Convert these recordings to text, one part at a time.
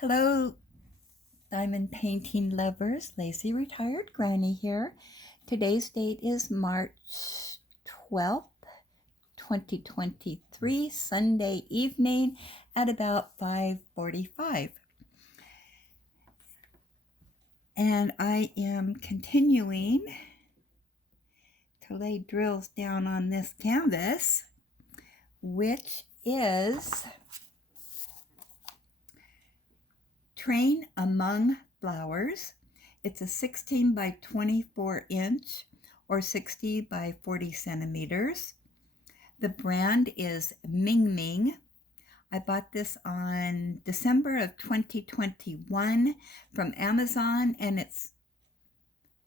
Hello, diamond painting lovers. Lazy Retired Granny here. Today's date is March 12th, 2023, Sunday evening at about 5:45. And I am continuing to lay drills down on this canvas, which is Train Among Flowers. It's a 16 by 24 inch or 60 by 40 centimeters. The brand is Ming Ming. I bought this on December of 2021 from Amazon, and it's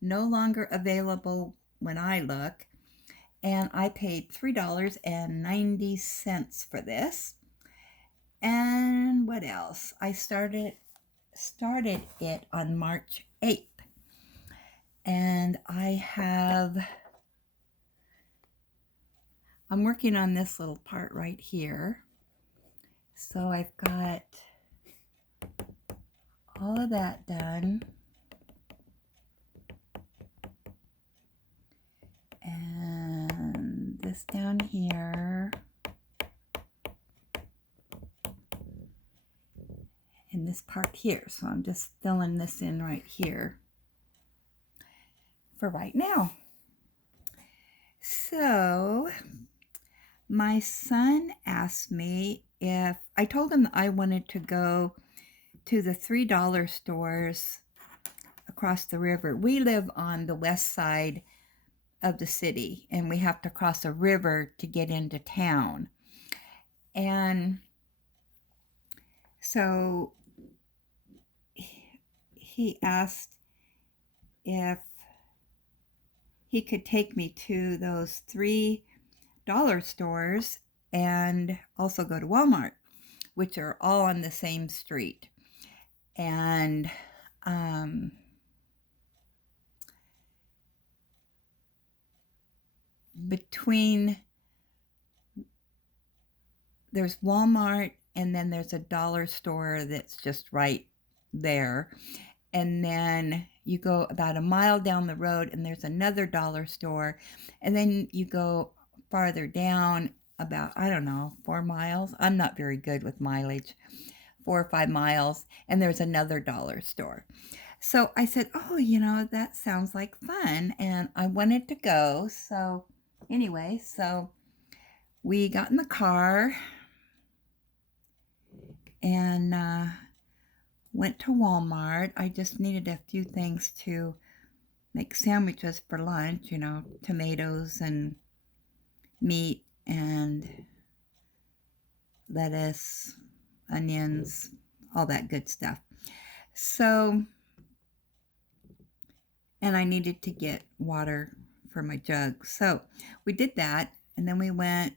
no longer available when I look. And I paid $3.90 for this. And what else? I started it on March 8th. And I'm working on this little part right here. So I've got all of that done. And this down here. And this part here. So I'm just filling this in right here for right now. So my son asked me if I told him I wanted to go to the $3 stores across the river. We live on the west side of the city, and we have to cross a river to get into town. And so he asked if he could take me to those $3 stores and also go to Walmart, which are all on the same street. And there's Walmart, and then there's a dollar store that's just right there. And then you go about a mile down the road and there's another dollar store. And then you go farther down about, 4 miles. I'm not very good with mileage. 4 or 5 miles, and there's another dollar store. So I said, that sounds like fun. And I wanted to go. So anyway, we got in the car and went to Walmart. I just needed a few things to make sandwiches for lunch, tomatoes and meat and lettuce, onions, all that good stuff. So, and I needed to get water for my jug. So we did that, and then we went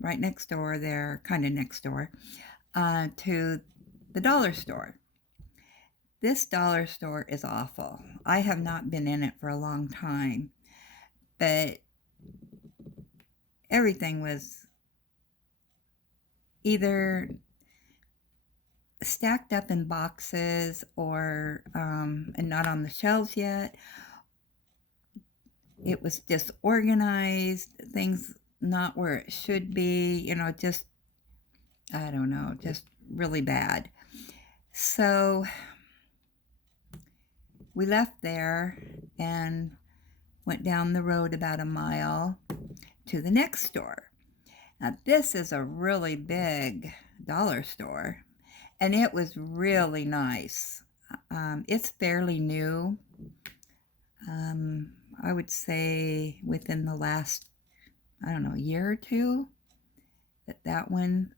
right next door there, kind of next door, to the dollar store. This dollar store is awful. I have not been in it for a long time, but everything was either stacked up in boxes or and not on the shelves yet. It was disorganized, things not where it should be, just really bad. So we left there and went down the road about a mile to the next store. Now, this is a really big dollar store, and it was really nice. It's fairly new. I would say within the last, year or two that one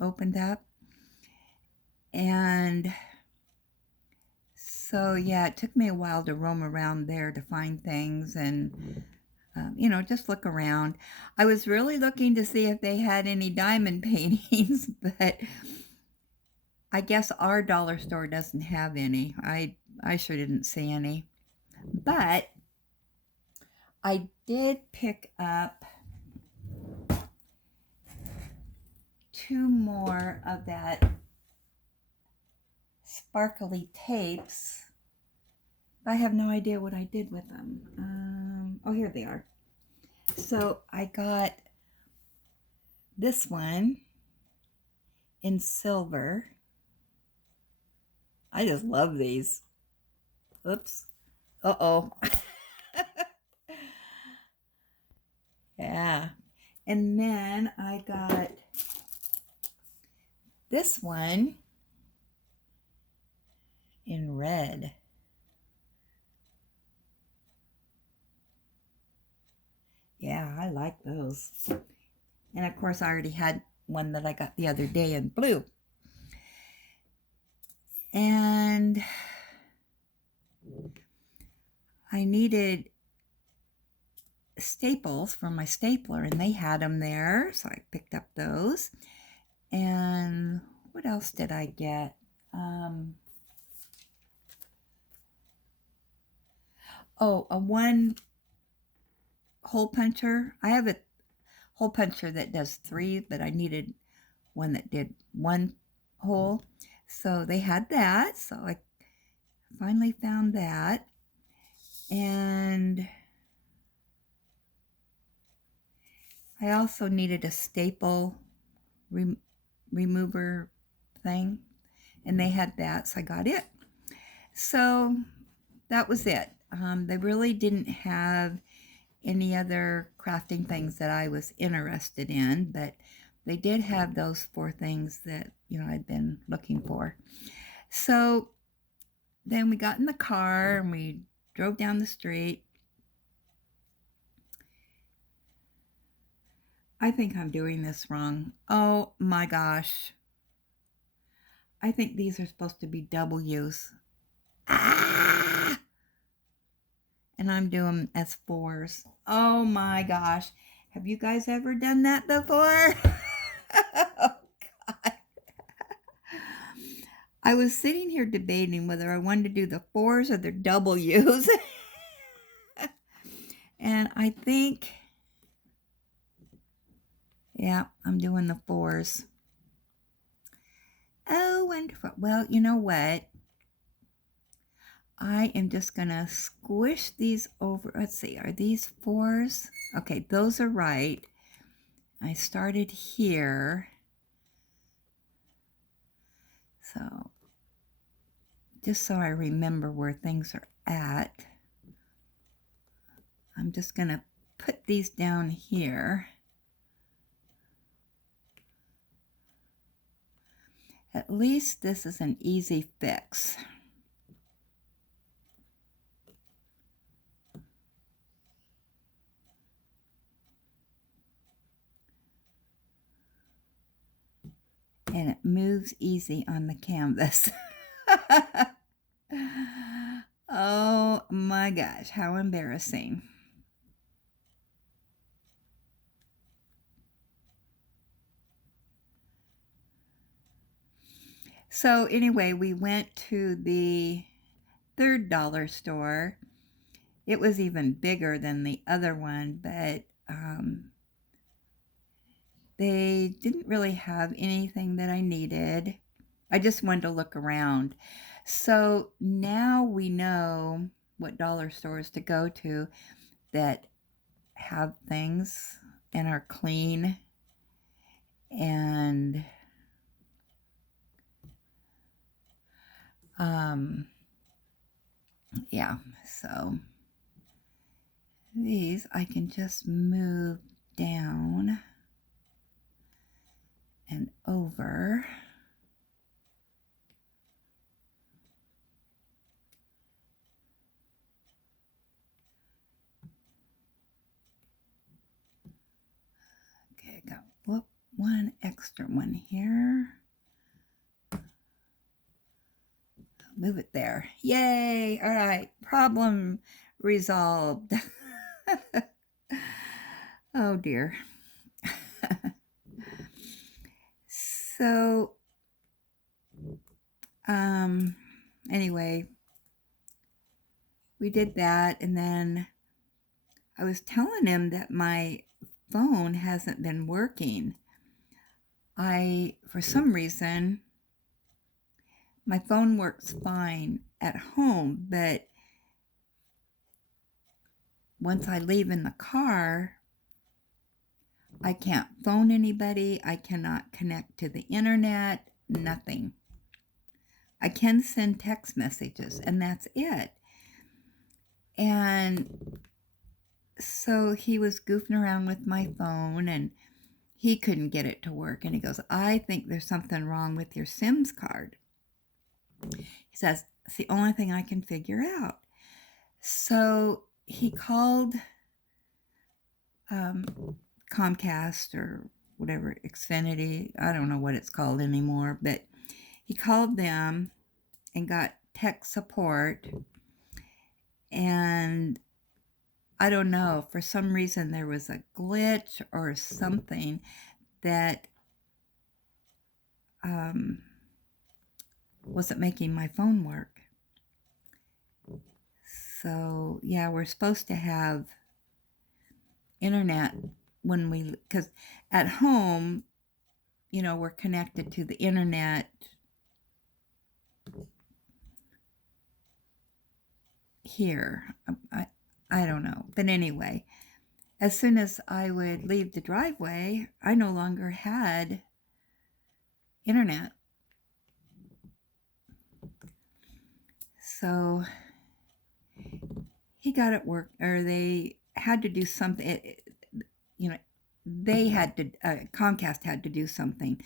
opened up. And so, yeah, it took me a while to roam around there to find things and, just look around. I was really looking to see if they had any diamond paintings, but I guess our dollar store doesn't have any. I sure didn't see any. But I did pick up 2 more of that sparkly tapes. I have no idea what I did with them. Oh, here they are. So I got this one in silver. I just love these. Oops. Uh-oh. Yeah. And then I got this one in red. Yeah, I like those. And of course, I already had one that I got the other day in blue. And I needed staples for my stapler, and they had them there, so I picked up those. And what else did I get? Oh, a one hole puncher. I have a hole puncher that does 3, but I needed one that did 1 hole. So they had that, so I finally found that. And I also needed a staple remover thing, and they had that, so I got it. So that was it. They really didn't have any other crafting things that I was interested in, but they did have those 4 things that, I'd been looking for. So then we got in the car and we drove down the street. I think I'm doing this wrong. Oh my gosh. I think these are supposed to be W's. Ah! And I'm doing as 4s. Oh my gosh. Have you guys ever done that before? Oh God. I was sitting here debating whether I wanted to do the 4s or the W's. And I think, yeah, I'm doing the 4s. Oh, wonderful. Well, you know what? I am just going to squish these over. Let's see, are these 4s? Okay, those are right. I started here. So, just so I remember where things are at, I'm just going to put these down here. At least this is an easy fix. And it moves easy on the canvas. Oh my gosh, how embarrassing. So anyway, we went to the third dollar store. It was even bigger than the other one, but they didn't really have anything that I needed. I just wanted to look around. So now we know what dollar stores to go to that have things and are clean. And yeah, so these I can just move down and over. Okay, I got one extra one here. Move it there. Yay! All right, problem resolved. Oh dear. So, anyway, we did that, and then I was telling him that my phone hasn't been working. For some reason, my phone works fine at home, but once I leave in the car, I can't phone anybody. I cannot connect to the internet, nothing. I can send text messages, and that's it. And so he was goofing around with my phone, and he couldn't get it to work. And he goes, I think there's something wrong with your SIMS card. He says, it's the only thing I can figure out. So he called Comcast or whatever, Xfinity, I don't know what it's called anymore, but he called them and got tech support, and I don't know, for some reason there was a glitch or something that wasn't making my phone work. So yeah, we're supposed to have internet when because at home, we're connected to the internet here. I don't know. But anyway, as soon as I would leave the driveway, I no longer had internet. So he got it work, or they had to do something. They had to, Comcast had to do something.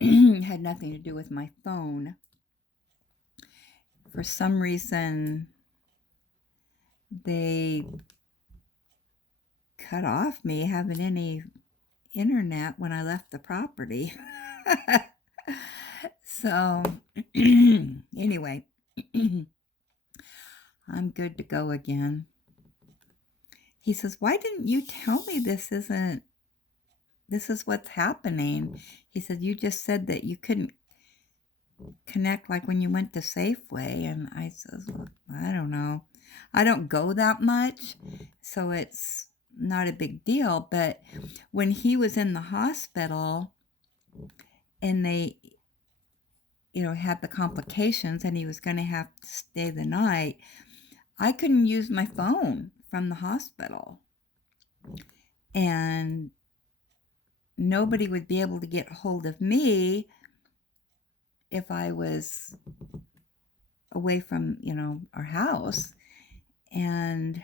Had nothing to do with my phone. For some reason, they cut off me having any internet when I left the property. So, anyway, I'm good to go again. He says, why didn't you tell me this is what's happening? He said, you just said that you couldn't connect like when you went to Safeway. And I says, well, I don't know. I don't go that much, so it's not a big deal. But when he was in the hospital and they, had the complications and he was going to have to stay the night, I couldn't use my phone from the hospital. And nobody would be able to get hold of me if I was away from, our house. And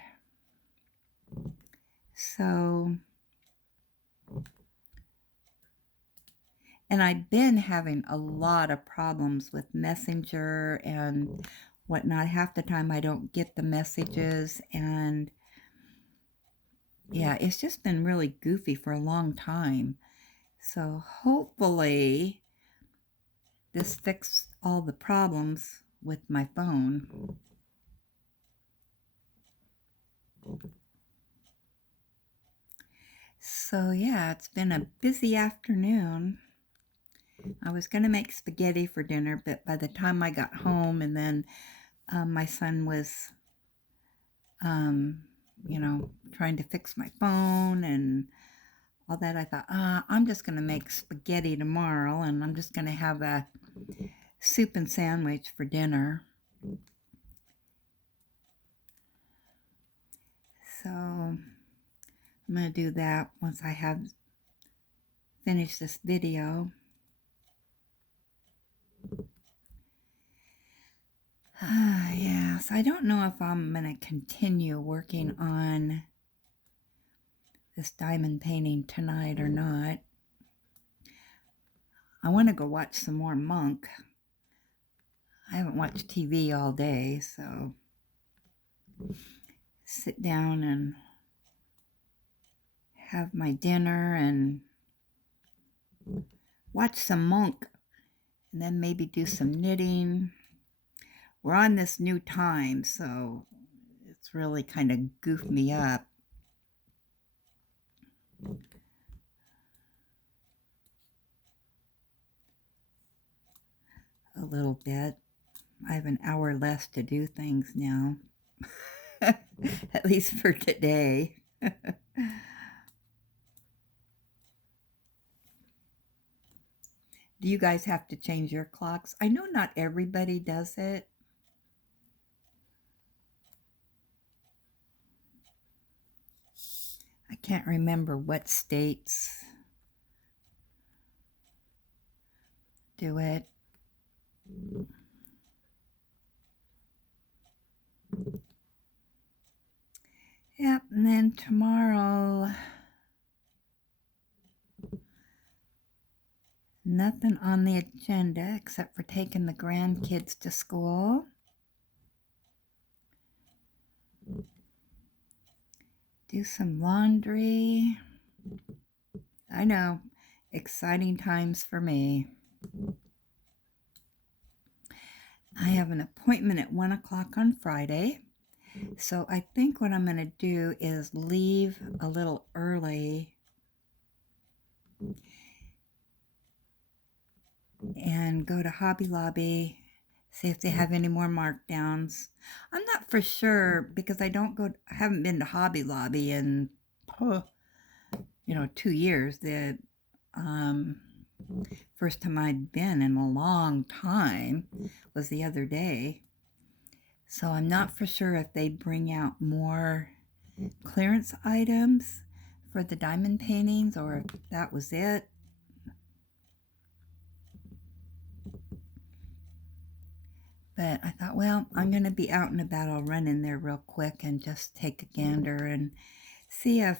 so, and I've been having a lot of problems with Messenger and whatnot. Half the time I don't get the messages, and yeah, it's just been really goofy for a long time. So hopefully this fixed all the problems with my phone. So yeah, it's been a busy afternoon. I was going to make spaghetti for dinner, but by the time I got home and then my son was, trying to fix my phone and all that, I thought, I'm just going to make spaghetti tomorrow, and I'm just going to have a soup and sandwich for dinner. So I'm going to do that once I have finished this video. Yes, I don't know if I'm going to continue working on this diamond painting tonight or not. I want to go watch some more Monk. I haven't watched TV all day, so sit down and have my dinner and watch some Monk, and then maybe do some knitting. We're on this new time, so it's really kind of goofed me up. A little bit. I have an hour less to do things now. At least for today. Do you guys have to change your clocks? I know not everybody does it. I can't remember what states do it. Yep, and then tomorrow, nothing on the agenda except for taking the grandkids to school. Do some laundry. I know, exciting times for me. I have an appointment at 1 o'clock on Friday. So I think what I'm going to do is leave a little early and go to Hobby Lobby, see if they have any more markdowns. I'm not for sure because I haven't been to Hobby Lobby in, 2 years. The first time I'd been in a long time was the other day. So I'm not for sure if they bring out more clearance items for the diamond paintings or if that was it. But I thought, well, I'm going to be out and about. I'll run in there real quick and just take a gander and see if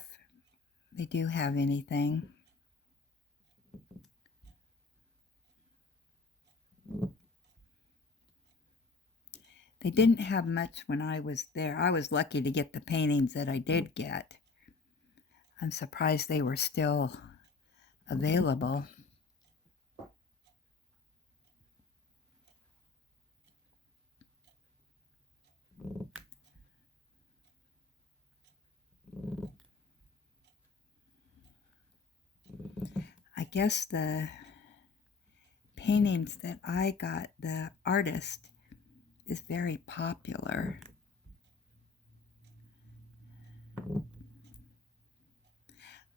they do have anything. They didn't have much when I was there. I was lucky to get the paintings that I did get. I'm surprised they were still available. I guess the paintings that I got, the artist is very popular.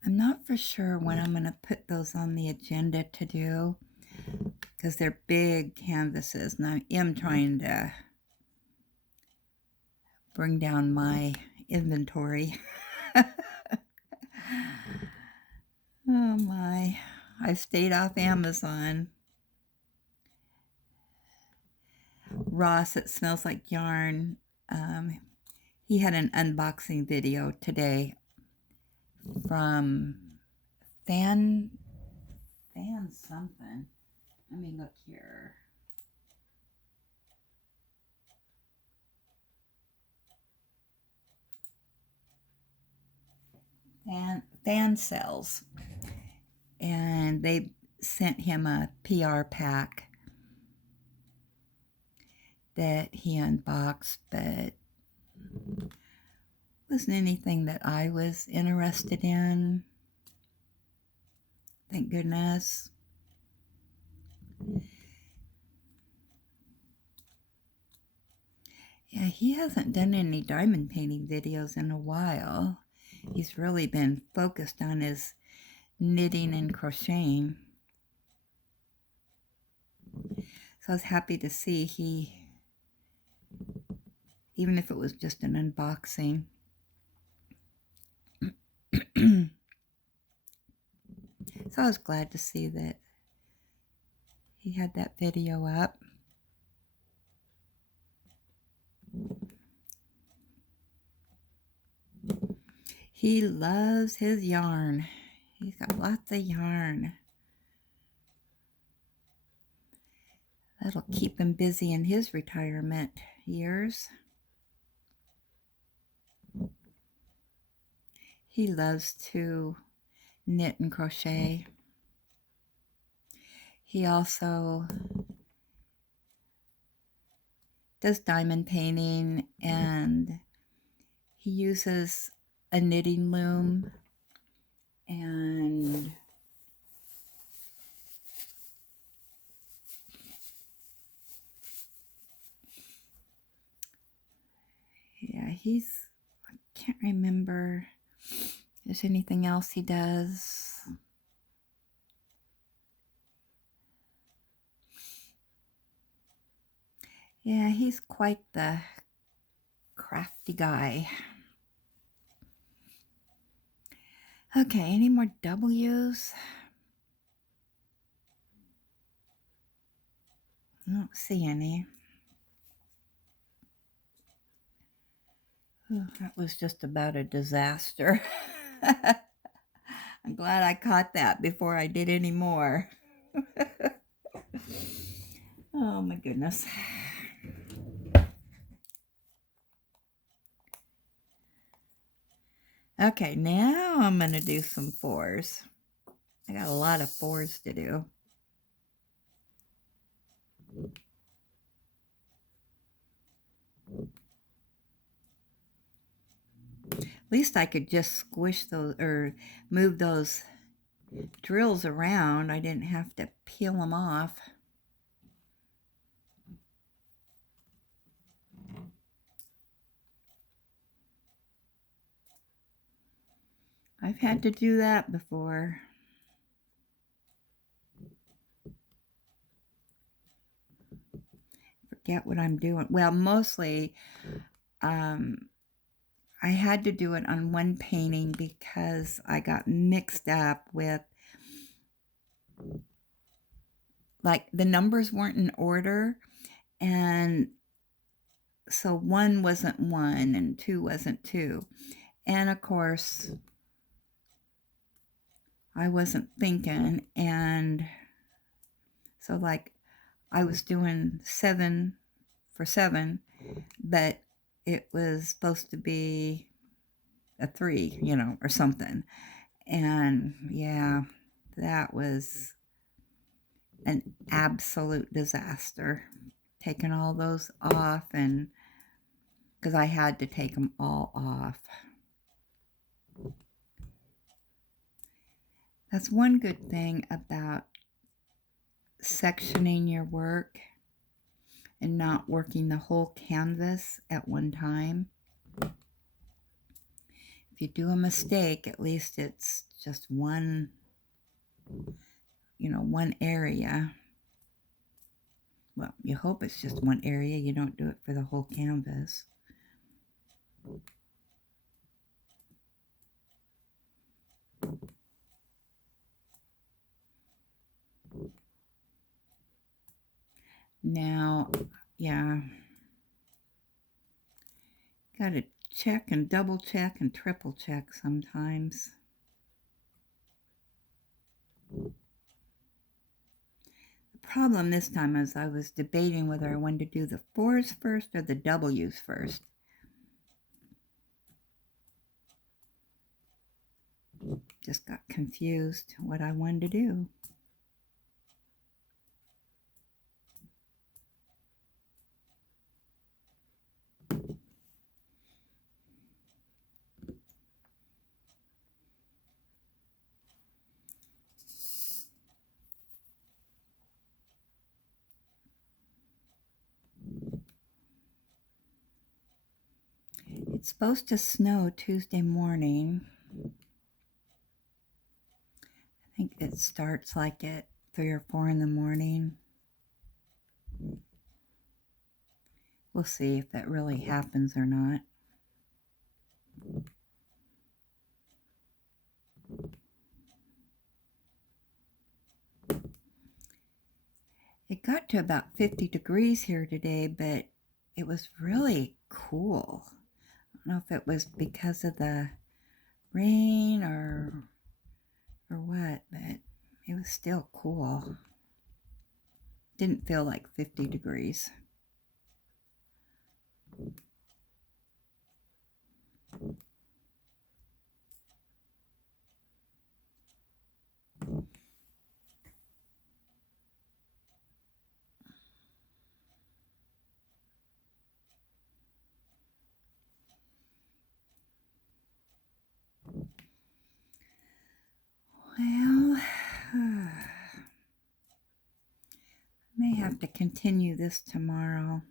I'm not for sure when I'm going to put those on the agenda to do because they're big canvases and I am trying to bring down my inventory. Oh my, I stayed off Amazon. Ross, it smells like yarn. He had an unboxing video today from Fan something. Let me look here. Fan Cells. And they sent him a PR pack that he unboxed, but wasn't anything that I was interested in. Thank goodness. Yeah, he hasn't done any diamond painting videos in a while. He's really been focused on his knitting and crocheting. So I was happy to see even if it was just an unboxing. So I was glad to see that he had that video up. He loves his yarn. He's got lots of yarn. That'll keep him busy in his retirement years. He loves to knit and crochet. He also does diamond painting and he uses a knitting loom and yeah, I can't remember if there's anything else he does. Yeah, he's quite the crafty guy. Okay, any more W's? I don't see any. Oh, that was just about a disaster. I'm glad I caught that before I did any more. Oh my goodness. Okay, now I'm going to do some 4s. I got a lot of 4s to do. At least I could just squish those or move those drills around. I didn't have to peel them off. I've had to do that before. Forget what I'm doing. Well, mostly I had to do it on one painting because I got mixed up with, like, the numbers weren't in order, and so 1 wasn't 1 and 2 wasn't 2. And of course, I wasn't thinking, and so, like, I was doing 7 for 7, but it was supposed to be a 3, or something. And yeah, that was an absolute disaster. Taking all those off, and because I had to take them all off. That's one good thing about sectioning your work and not working the whole canvas at one time. If you do a mistake, at least it's just one, one area. Well, you hope it's just one area. You don't do it for the whole canvas. Now, yeah, got to check and double check and triple check sometimes. The problem this time is I was debating whether I wanted to do the 4s first or the W's first. Just got confused what I wanted to do. It's supposed to snow Tuesday morning. I think it starts like at 3 or 4 in the morning. We'll see if that really happens or not. It got to about 50 degrees here today, but it was really cool. I don't know if it was because of the rain or what, but it was still cool. Didn't feel like 50 degrees. Well, I may have to continue this tomorrow.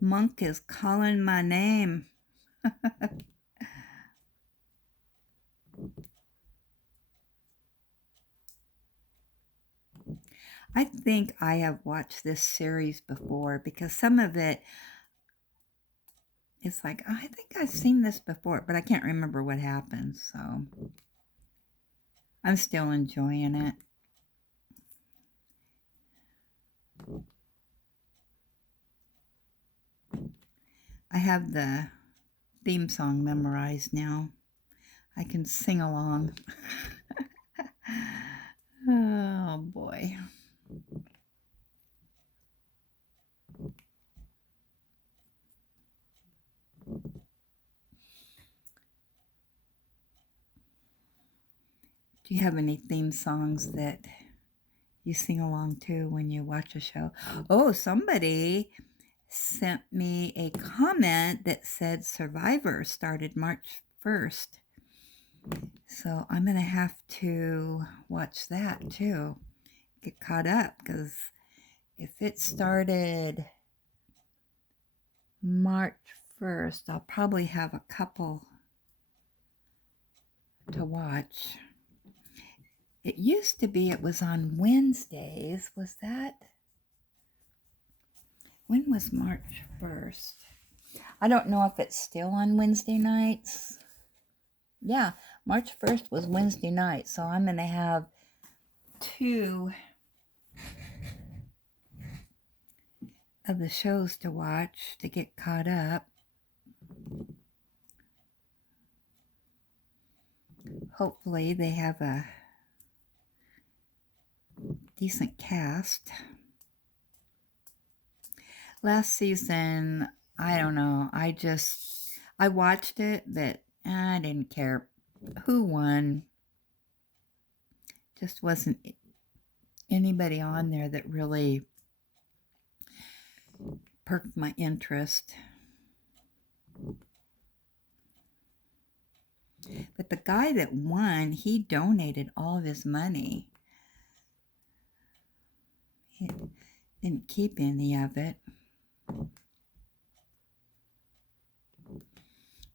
Monk is calling my name. I think I have watched this series before because some of it is like, "Oh, I think I've seen this before, but I can't remember what happens." So I'm still enjoying it. I have the theme song memorized now. I can sing along. Oh boy. Do you have any theme songs that you sing along to when you watch a show? Oh, somebody sent me a comment that said Survivor started March 1st. So I'm going to have to watch that too. Get caught up, because if it started March 1st, I'll probably have a couple to watch. It used to be it was on Wednesdays. Was that? When was March 1st? I don't know if it's still on Wednesday nights. Yeah, March 1st was Wednesday night, so I'm going to have 2 of the shows to watch to get caught up. Hopefully they have a decent cast. Last season, I don't know, I watched it, but I didn't care who won. Just wasn't anybody on there that really perked my interest. But the guy that won, he donated all of his money. He didn't keep any of it.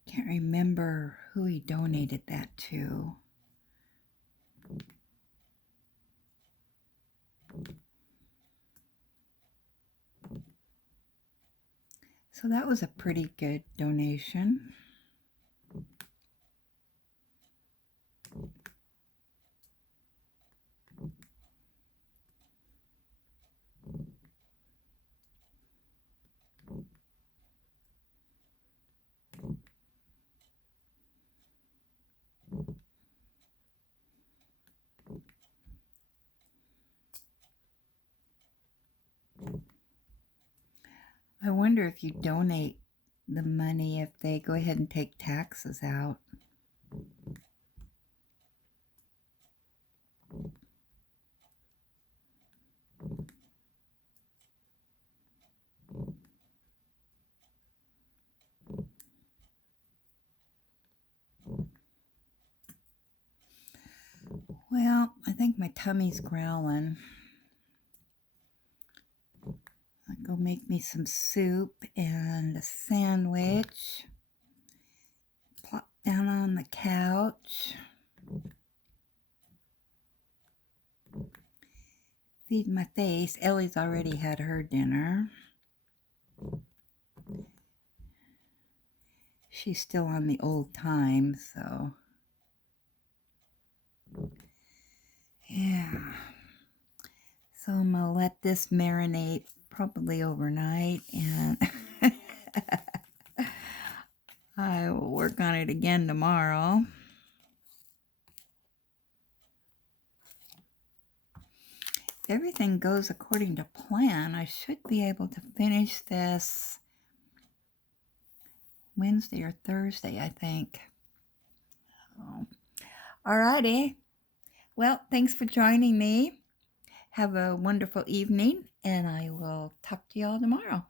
Can't remember who he donated that to. So that was a pretty good donation. I wonder if you donate the money, if they go ahead and take taxes out. Well, I think my tummy's growling. I'll go make me some soup and a sandwich. Plop down on the couch. Feed my face. Ellie's already had her dinner. She's still on the old time, so yeah. So I'm gonna let this marinate probably overnight, and I will work on it again tomorrow. If everything goes according to plan, I should be able to finish this Wednesday or Thursday, I think. So, alrighty. Well, thanks for joining me. Have a wonderful evening, and I will talk to you all tomorrow.